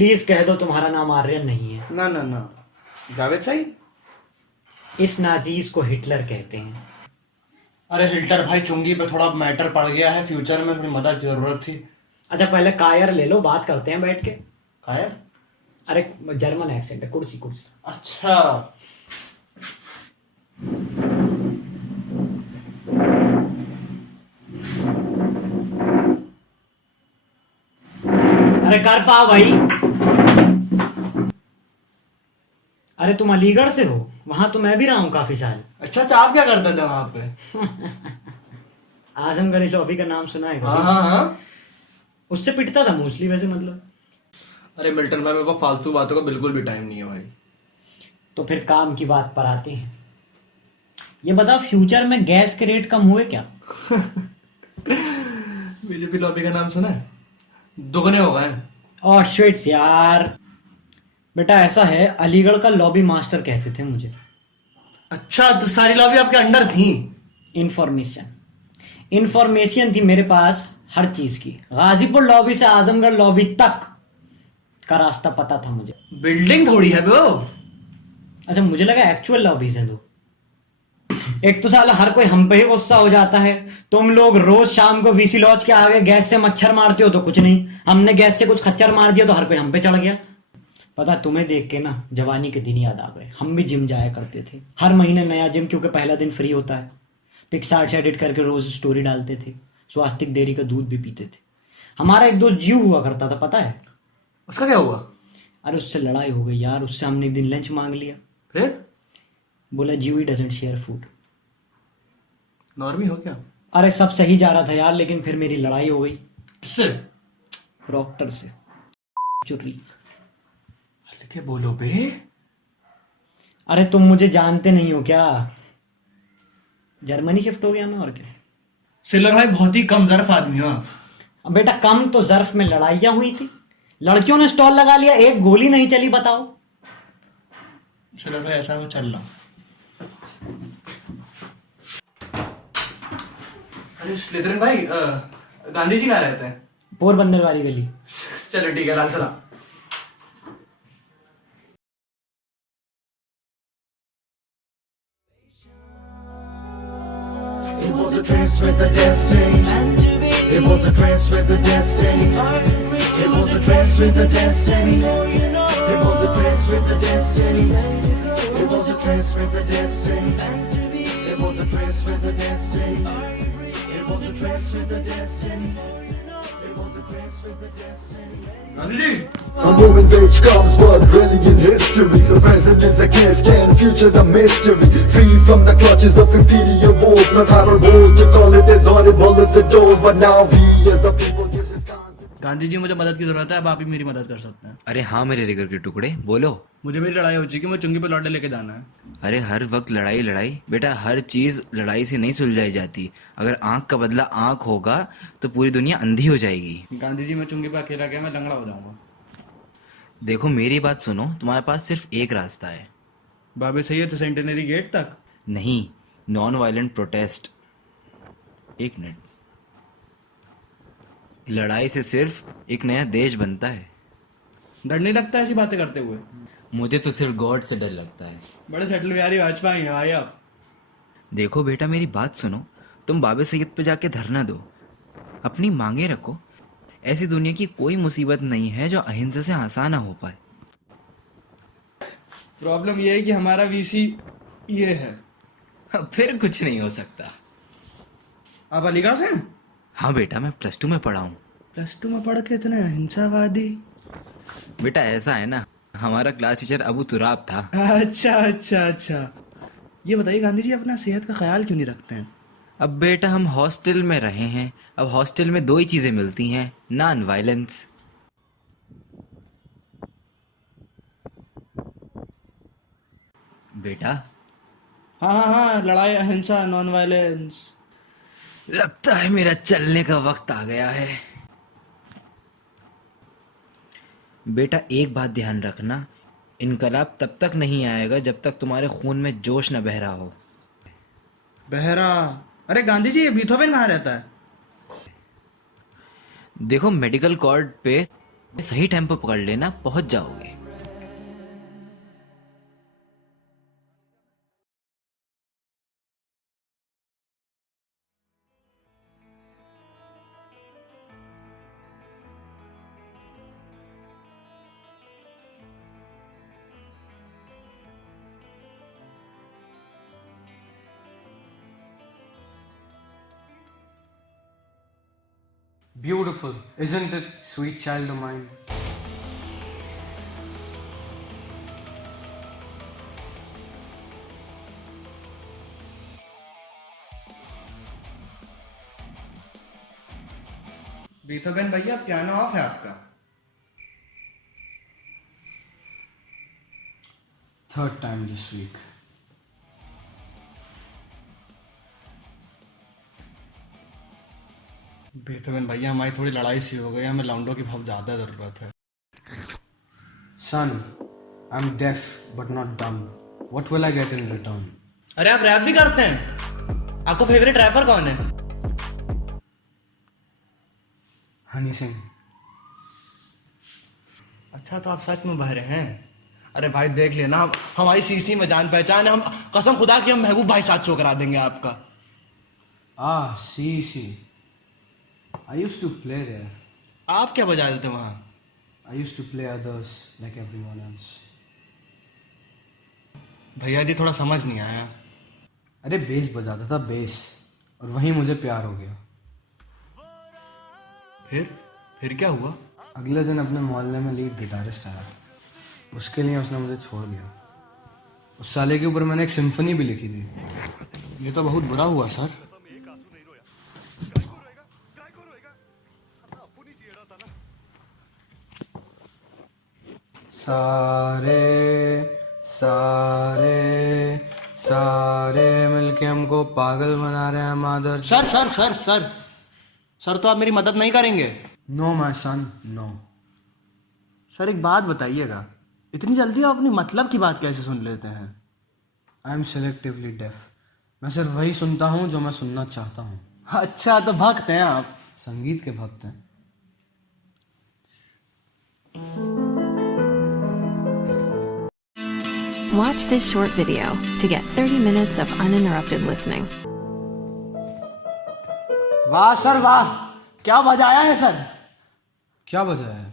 Please कह दो तुम्हारा नाम आर्यन नहीं है। ना ना ना, जावेद सही। इस नाजीज को हिटलर कहते हैं। अरे हिल्टर भाई, चुंगी पे थोड़ा मैटर पड़ गया है, फ्यूचर में थोड़ी मदद की जरूरत थी। अच्छा पहले कायर ले लो, बात करते हैं बैठ के। कायर? अरे जर्मन एक्सेंट है, कुर्सी कुर्सी। अच्छा। अरे कर पाओ भाई। अरे तुम अलीगढ़ से हो? वहां तो मैं भी रहा हूँ काफी साल। अच्छा अच्छा, आप क्या करते थे वहां पे? आजमगढ़ी लॉबी का नाम सुना है हाँ कभी? हाँ हाँ। उससे पिटता था मोस्टली वैसे, मतलब। अरे मिल्टन भाई, मेरे पास फालतू बातों का बिल्कुल भी टाइम नहीं है भाई। तो फिर काम की बात पर आते हैं। ये बताओ, फ्यूचर में गैस के रेट कम हुए क्या? बीजेपी लॉबी का नाम सुना है? दुगने हो गए हैं। ओह शिट्स यार। बेटा ऐसा है, अलीगढ़ का लॉबी मास्टर कहते थे मुझे। अच्छा, तो सारी लॉबी आपके अंडर थी? इंफॉर्मेशन थी मेरे पास हर चीज की। गाजीपुर लॉबी से आजमगढ़ लॉबी तक का रास्ता पता था मुझे। बिल्डिंग थोड़ी है वो। अच्छा मुझे लगा एक्चुअल लॉबीज हैं दो। एक तो साला हर कोई हम पे ही गुस्सा हो जाता है। तुम लोग रोज शाम को वीसी लॉज के आगे गैस से मच्छर मारते हो तो कुछ नहीं, हमने गैस से कुछ खच्चर मार दिया तो हर कोई हम पे चढ़ गया। पता तुम्हें देख के ना जवानी के दिन याद आ गए। हम भी जिम जाया करते थे, हर महीने नया जिम, क्योंकि पहला दिन फ्री होता है। पिक्सार्ट से एडिट करके रोज स्टोरी डालते थे। स्वास्तिक डेयरी का दूध भी पीते थे। हमारा एक दोस्त जीव हुआ करता था, पता है? उसका क्या हुआ? अरे उससे लड़ाई हो गई यार। उससे हमने एक दिन लंच मांग लिया। फिर? बोला जीव he doesn't share food. Normie हो क्या? अरे सब सही जा रहा था यार, लेकिन फिर मेरी लड़ाई हो गई। किससे? डॉक्टर से। चुर्री। क्या बोलो बे? अरे तुम मुझे जानते नहीं हो क्या? जर्मनी शिफ्ट हो गया मैं, और क्या। सिल्वर भाई बहुत ही कम ज़र्फ आदमी हो। अब बेटा कम तो जर्फ में लड़ाइयां हुई थी। लड़कियों ने स्टॉल लगा लिया, एक गोली नहीं चली, बताओ। सिल्वर भाई ऐसा वो चल रहा। अरे स्लिदरन भाई, गांधी जी कहाँ रहते हैं? पोरबंदर वाली गली। चलो ठीक है, लाल सलाम। It was a trance with the destiny. It was a trance with the destiny. It was a trance with the destiny. It was a trance with the destiny. It was a trance with the destiny. It was a trance with the destiny. It was a trance with the destiny. It was a trance with the destiny. Gandhi ji. A moment which comes but really in history. The present is a gift and future the mystery. Free from the clutches of imperial walls. Not hyperbole to call it as audible as it does. But now we as a people give this concept. Gandhi ji, मुझे मदद की जरूरत है, अब आप ही मेरी मदद कर सकते हैं। अरे हाँ मेरे जिगर के टुकड़े, बोलो। मुझे मेरी लड़ाई हो चुकी है, मुझे चुंगी पे लौटे लेके जाना है। अरे हर वक्त लड़ाई लड़ाई बेटा, हर चीज लड़ाई से नहीं सुलझाई जाती। अगर आंख का बदला आंख होगा तो पूरी दुनिया अंधी हो जाएगी। गांधी जी, मैं चुंगी पे अकेला गया, मैं लंगड़ा हो जाऊंगा। देखो मेरी बात सुनो, तुम्हारे पास सिर्फ एक रास्ता है। बाबे सही है तो सेंटेनरी गेट तक? नहीं, नॉन वायलेंट प्रोटेस्ट। एक मिनट। लड़ाई से सिर्फ एक नया देश बनता है। डर नहीं लगता ऐसी बातें करते हुए? मुझे तो सिर्फ गॉड से डर लगता है। बड़े सेटल बिहारी वाजपेयी हैं भाई आप। देखो बेटा मेरी बात सुनो, तुम बाबे सैयद पे जाके धरना दो, अपनी मांगे रखो। ऐसी दुनिया की कोई मुसीबत नहीं है जो अहिंसा से आसान ना हो पाए। प्रॉब्लम ये है कि हमारा वीसी ये है। फिर कुछ नहीं हो सकता। आप अलीगढ़ से हैं? हाँ बेटा, मैं +2 में पढ़ा हूँ। +2 में पढ़ के इतने अहिंसावादी? बेटा ऐसा है ना, हमारा क्लास टीचर अबू तुराब था। अच्छा अच्छा अच्छा। ये बताइए गांधी जी, अपना सेहत का ख्याल क्यों नहीं रखते हैं? अब बेटा हम हॉस्टल में रहे हैं, अब हॉस्टल में दो ही चीजें मिलती हैं, नॉन वायलेंस। बेटा हाँ हाँ हाँ, लड़ाई, अहिंसा, नॉन वायलेंस। लगता है मेरा चलने का वक्त आ गया है। बेटा एक बात ध्यान रखना, इनकलाब तब तक नहीं आएगा जब तक तुम्हारे खून में जोश न बह रहा हो। बहरा? अरे गांधी जी, ये बीथोवेन कहाँ रहता है? देखो मेडिकल कॉर्ड पे सही टेम्पो पकड़ लेना, पहुंच जाओगे। Beautiful, isn't it, sweet child of mine? Beethoven भैया, पियानो ऑफ है आपका। Third time this week. Beethoven भैया, हमारी थोड़ी लड़ाई सी हो गई, हमें लाउंडो की बहुत ज्यादा जरूरत है। Son, I'm deaf but not dumb. What will I get in return? अरे आप रैप भी करते हैं? आपको फेवरेट रैपर कौन है? Honey Singh. अच्छा, तो आप सच में बहरे हैं? अरे भाई देख लेना, हमारी सीसी में जान पहचान है, हम कसम खुदा की हम महबूब भाई साथ शो करा देंगे आपका। Ah, see. I used to play there. आप क्या बजा देते वहां? I used to play others like everyone else. भैया जी थोड़ा समझ नहीं आया। अरे बेस बजाता था, बेस, और वहीं मुझे प्यार हो गया। फिर क्या हुआ? अगले दिन अपने मोहल्ले में लीड गिटारिस्ट आया, उसके लिए उसने मुझे छोड़ दिया। उस साले के ऊपर मैंने एक सिम्फनी भी लिखी थी। ये तो बहुत बुरा हुआ सर। सारे मिलके हमको पागल बना रहे हैं मादर। सर तो आप मेरी मदद नहीं करेंगे? No my son, no. Sir एक बात बताइएगा, इतनी जल्दी आप अपनी मतलब की बात कैसे सुन लेते हैं? I am selectively deaf. मैं सिर्फ वही सुनता हूँ जो मैं सुनना चाहता हूँ। अच्छा, तो भक्त हैं आप? संगीत के भक्त हैं। Watch this short video to get 30 minutes of uninterrupted listening. वाह सर वाह, क्या बजाया है सर। क्या वजह है?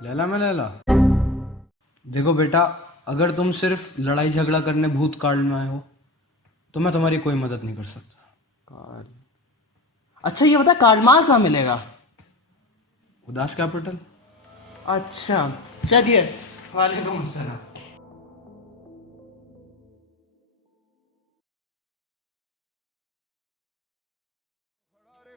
लैला में लैला। देखो बेटा, अगर तुम सिर्फ लड़ाई झगड़ा करने भूतकाल में आए हो तो मैं तुम्हारी कोई मदद नहीं कर सकता। अच्छा ये बता, कार्ल मार्क्स कहाँ मिलेगा? उदास कैपिटल। अच्छा चलिए, वालेकुम अस्सलाम।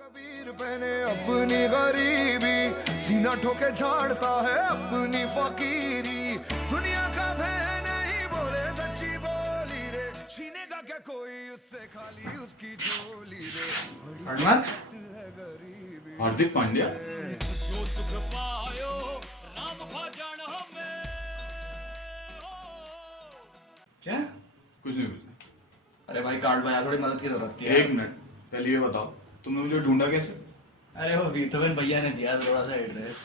कबीर पहने अपनी गरीबी, सीना ठोके झाड़ता है अपनी फकीरी। दुनिया का भय नहीं बोले सच्ची बोली रे, छीने का क्या कोई उससे खाली उसकी झोली रे। हार्दिक पांड्या। क्या? कुछ नहीं। अरे भाई कार्ड भाई, थोड़ी मदद की जरूरत थी। एक मिनट, पहले ये बताओ तुमने मुझे ढूंढा कैसे? अरे वो बीथोवेन भैया ने दिया थोड़ा सा एड्रेस।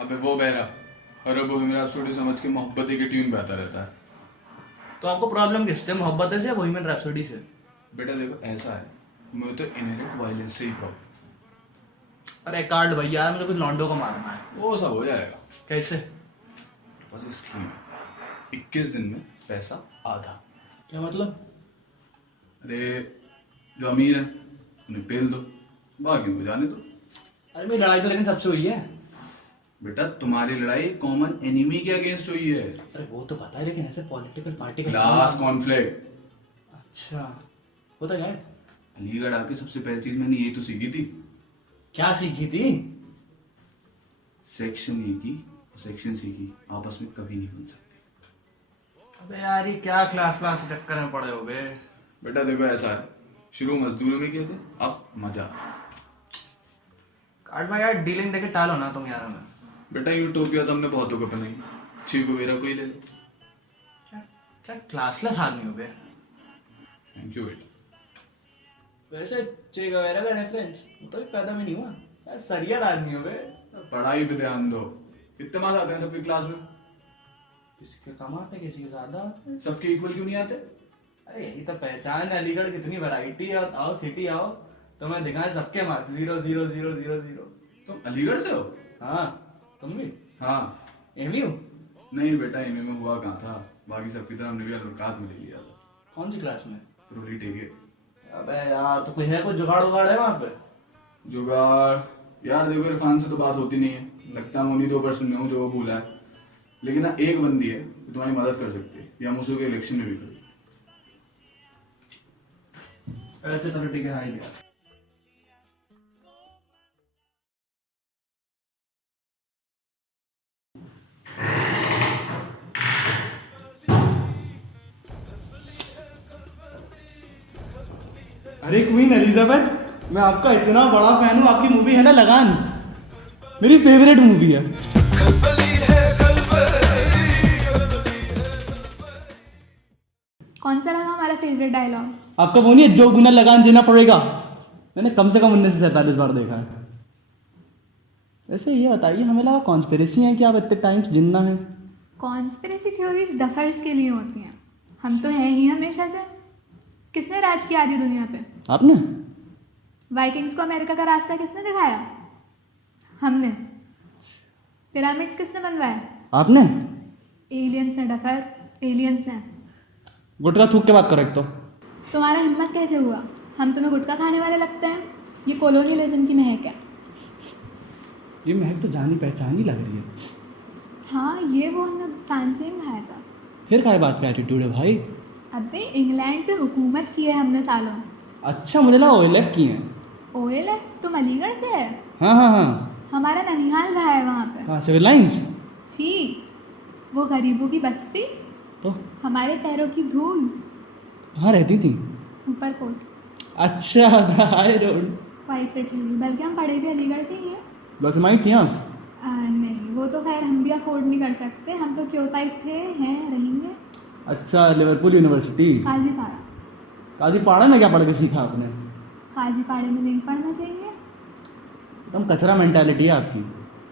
अबे वो बहरा हर बोहेमियन रैप्सोडी समझ के मोहब्बत की ट्यून गाता रहता है। तो आपको प्रॉब्लम किससे, मोहब्बत से या बोहेमियन रैप्सोडी से? बेटा देखो ऐसा है, मुझे तो इनहेरेंट वायलेंस से ही प्रॉब्लम। अरे कार्ड भैया, मुझे कुछ लॉन्डो को मारना है। वो सब हो जाएगा। कैसे? बस स्कीम है, 21 दिन में पैसा आधा। क्या मतलब? अरे जो अमीर है उन्हें पेल दो, बाकी को जाने दो। अरे मेरी लड़ाई तो लेकिन सबसे हुई है। बेटा तुम्हारी लड़ाई कॉमन एनिमी के अगेंस्ट हुई है। अरे वो तो पता है, लेकिन ऐसे पॉलिटिकल पार्टी का लास्ट कॉन्फ्लिक्ट। अच्छा, होता क्या है? अलीगढ़ आके सबसे पहली चीज मैंने यही तो सीखी थी। क्या सीखी थी? सेक्शन ए की सेक्शन सी की आपस में कभी नहीं बन सकती। अबे यार, ये क्या क्लास के चक्कर में पड़े हो बे? बेटा देखो ऐसा है, शुरू मजदूरी में किए थे, अब मजा। कार्ड भाई यार, डीलिंग देके टालो ना तुम यार हमें। बेटा यूटोपिया तो हमने बहुतों को बनाई, चीकू वेरा को ही ले लो। क्या क्या क्लासलेस आदमी हो बे। थैंक यू बेटा। वैसे चे गवेरा का रेफरेंस वो तो पैदा में नहीं हुआ यार, सरियर आदमी हो बे। पढ़ाई पे ध्यान दो। कितने मार्क्स आते हैं सबकी क्लास में? किसके कम आते किसी के ज्यादा आते। सबके इक्वल क्यों नहीं आते? अरे यही तो पहचान है अलीगढ़, कितनी वैरायटी है। आओ सिटी आओ तो मैं दिखाएं सबके मार्क्स 0 0 0 0 0। तुम अलीगढ़ से हो? हाँ तुम भी हाँ। एमयू? नहीं बेटा, एमए में हुआ कहाँ था, बाकी सबकी तरह हमने भी अलकात में ले लिया था। कौन सी क्लास में? रोली टेके। अबे यार तो कोई है, कोई जुगाड़ उगाड़ है वहाँ पे? जुगाड़ यार देखो, इरफान से तो बात होती नहीं है, लगता है उन्हीं 2% में हूँ जो वो भूला है। लेकिन ना एक बंदी है जो तुम्हारी मदद कर सकती है, या हम उसी के इलेक्शन में भी कर। अच्छा चलो ठीक है, हाँ गया। अरे क्वीन एलिजाबेथ, मैं आपका इतना बड़ा फैन हूँ। आपकी मूवी है ना लगान, मेरी फेवरेट मूवी है। कौन सा लगा हमारा फेवरेट डायलॉग? आपका वो नहीं है, जो गुना लगान जीना पड़ेगा, मैंने कम से कम 1947 बार देखा है। वैसे ये बताइए, हमें लगा कॉन्स्पिरेसी है कि आप इतने टाइम्स जिंदा हैं। कॉन्स्पिरेसी थ्योरीज डफर्स के लिए होती हैं, हम तो हैं ही हमेशा से। किसने राज किया आधी दुनिया पे? आपने। वाइकिंग्स को अमेरिका का रास्ता किसने दिखाया? हमने। पिरामिड्स किसने बनवाया? आपने। एलियंस हैं डफर, एलियंस हैं। गुटका थूक के बात करो एक तो। तुम्हारा हिम्मत कैसे हुआ? हम तुम्हें गुटखा खाने वाले लगते हैं? ये कॉलोनियलिज्म की महक है। ये महक तो जानी पहचानी लग रही है। हाँ ये वो हमने फैंसी में खाया था। फिर काय बात का एटीट्यूड है भाई? अबे इंग्लैंड पे हुकूमत की है हमने सालों। अच्छा, मुझे लगा OLF की है। OLF तुम अलीगढ़ से है? हाँ हाँ हाँ। हमारा ननिहाल रहा है वहाँ पे। हाँ, सिविल लाइंस। छी, वो गरीबों की बस्ती, तो हमारे पैरों की धूल। कहाँ रहती थी? ऊपर कोट, अच्छा, हाई रोड। वाइट लिटरली, बल्कि हम पढ़े भी अलीगढ़ से ही हैं। बस माइट थी आप? नहीं वो तो खैर हम भी अफोर्ड नहीं कर सकते, हम तो क्योपाइट थे, हैं, रहेंगे। अच्छा, लिवरपूल यूनिवर्सिटी। काजीपाड़ा। काजीपाड़ा में क्या पढ़ के सीखा आपने? काजीपाड़े में नहीं पढ़ना चाहिए। एकदम कचरा मेंटालिटी है आपकी।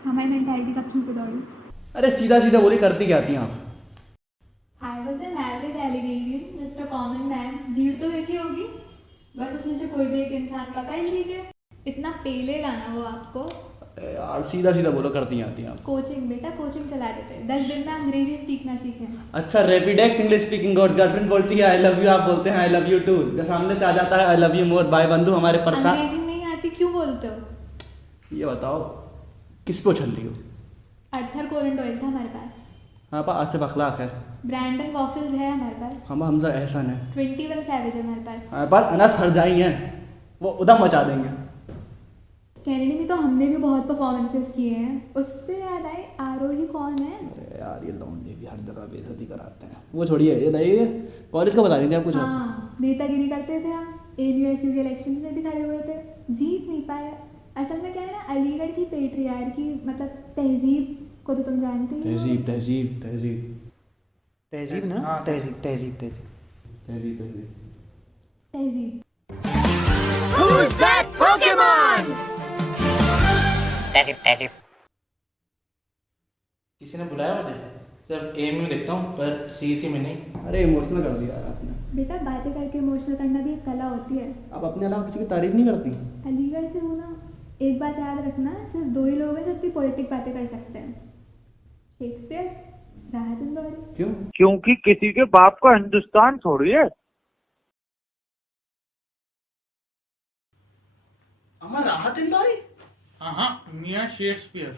हमारी मेंटालिटी कब छू के दौड़ी। अरे सीधा सीधा बोली, करती क्या थी आप? I was an average alien, just a common man। भीड़ तो देखी होगी, बस उसमें से कोई भी एक इंसान पकड़ लीजिए। इतना पेलेगा ना वो आपको। अरे यार सीधा सीधा बोलो, करती आती हैं आप। कोचिंग बेटा, कोचिंग चला देते, 10 दिन में अंग्रेजी सीखना सीखे। अच्छा, Rapidex English speaking course. Girlfriend बोलती है आई लव यू, आप बोलते हैं आई लव यू टू। सामने से आ जाता है I love you more by बंधु हमारे परसा। अंग्रेजी नहीं आती क्यों बोलते हो? ये बताओ किस पे उछल रही हो? अर्थर कोलन डॉयल था हमारे पास। हाँ पा आसिफ अखलाक है। ब्रैंडन वॉफल्स है हमारे पास। हम हमजा एहसान है। 21 सैवेज है हमारे पास। हमारे पास अनस हरजाई हैं, वो उधम मचा देंगे। कैनेडी में तो हमने भी बहुत परफॉर्मेंसेस किए हैं। उससे याद आए, आरोही कौन है? अरे यार ये लौंडे भी हर जगह बेइज्जती कराते हैं। वो छोड़िए, ये बताइए कॉलेज का बता दीजिए आप कुछ। हाँ, नेतागिरी करते थे हम। ABSU के इलेक्शंस में भी खड़े हुए थे, जीत नहीं पाए। असल में क्या है ना, अलीगढ़ की पेट्रियार्की मतलब तहजीब को तो तुम जानते ही हो। तहजीब तहजीब तहजीब तहजीब ना? हाँ, तहजीब तहजीब तहजीब तहजीब तहजीब तहजीब। तहजीब तहजीब। किसी ने बुलाया मुझे? सिर्फ AMU देखता हूँ पर CEC में नहीं। अरे इमोशनल कर दिया यार आपने। बेटा बातें करके इमोशनल करना भी एक कला होती है। आप अपने अलावा किसी की तारीफ नहीं करती? अलीगढ़ से हो ना, एक बात याद रखना, सिर्फ 2 ही लोग हैं जो इतनी पोएटिक बातें कर सकते हैं, शेक्सपियर, राहत इंदौरी। क्यों? क्योंकि किसी के बाप का हिंदुस्तान थोड़ी है। अमर राहत इंदौरी? हाँ, मियाँ शेक्सपियर।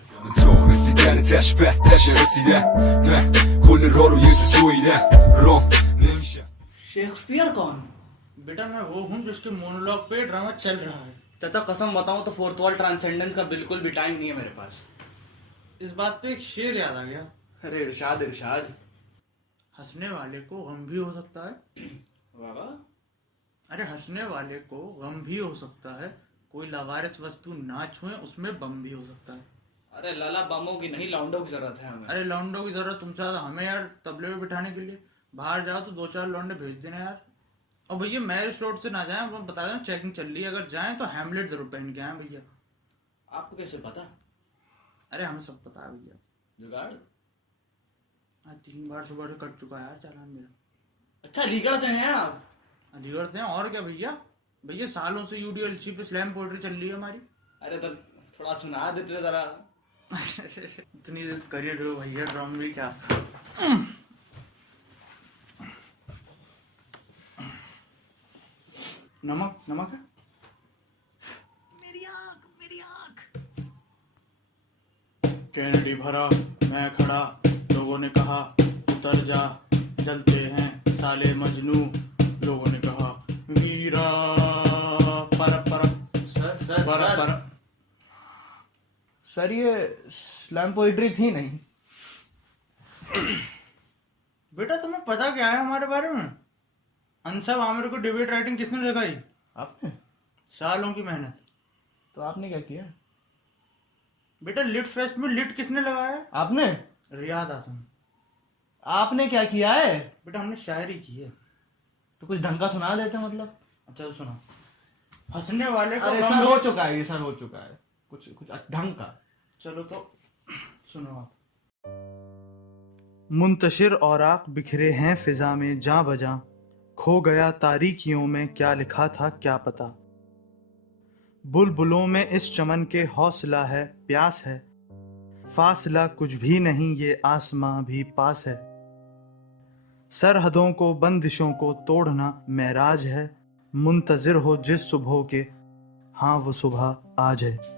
शेक्सपियर कौन? बेटा मैं वो हूँ जिसके मोनोलॉग पे ड्रामा चल रहा है। चाचा कसम बताऊं तो फोर्थ वॉल ट्रांसेंडेंस का बिल्कुल भी टाइम नहीं है मेरे पास। इस बात पे एक शेर याद आ गया। अरे इरशाद इरशाद। हंसने वाले को गम भी हो सकता है। बाबा, अरे हंसने वाले को गम भी हो सकता है, कोई लावारिस वस्तु ना छुए उसमें बम भी हो सकता है। अरे लाला बमों की नहीं, लौंडों की जरूरत है हमें। अरे लौंडों की जरूरत तुमसे ज्यादा हमें यार, तबले में बिठाने के लिए। बाहर जाओ तो 2-4 लौंडे भेज देना यार। और भैया मैरिज रोड से ना जाएं, वो बता दें चेकिंग चल रही है, अगर जाएं तो हैमलेट जरूर पहन के आए भैया। आपको कैसे पता? अरे हमें सब पता है भैया। जुगाड़? आज 3 बार सुबह से कट चुका है यार चालान मेरा। अच्छा अलीगढ़ से हैं आप? अलीगढ़ से हैं, और क्या भैया। भैया सालों से यूडीएलसी पे स्लैम पोएट्री चल रही है हमारी। अरे तब थोड़ा सुना देते जरा। इतनी करियर हो भैया ड्राम में क्या। नमक नमक है? मेरी आँख। कैनेडी भरा मैं खड़ा, लोगों ने कहा उतर जा, जलते हैं साले मजनू, लोगों ने कहा वीरा पर सर ये स्लैम पोइट्री थी नहीं। बेटा तुम्हें पता क्या है हमारे बारे में? अंसाब आमिर को डिबेट राइटिंग किसने लगाई? आपने? सालों की मेहनत। तो आपने क्या किया? बेटा लिट फेस्ट में लिट किसने लगाया? आपने? रियाद आसम। आपने क्या किया है? बेटा हमने शायरी की है। तो कुछ ढंग का सुना देते मतलब। अच्छा तो सुनो। हंसने वाले को अरे सर हो चुका है, ये सर हो चुका है। कुछ कुछ ढंग का। चलो तो सुनो आप। मुंतशिर औराक बिखरे हैं फिजा में जा बजा, खो गया तारीकियों में क्या लिखा था क्या पता। बुलबुलों में इस चमन के हौसला है प्यास है, फासला कुछ भी नहीं ये आसमां भी पास है। सरहदों को बंदिशों को तोड़ना महराज है, मुंतजिर हो जिस सुबह के हाँ वो सुबह आज है।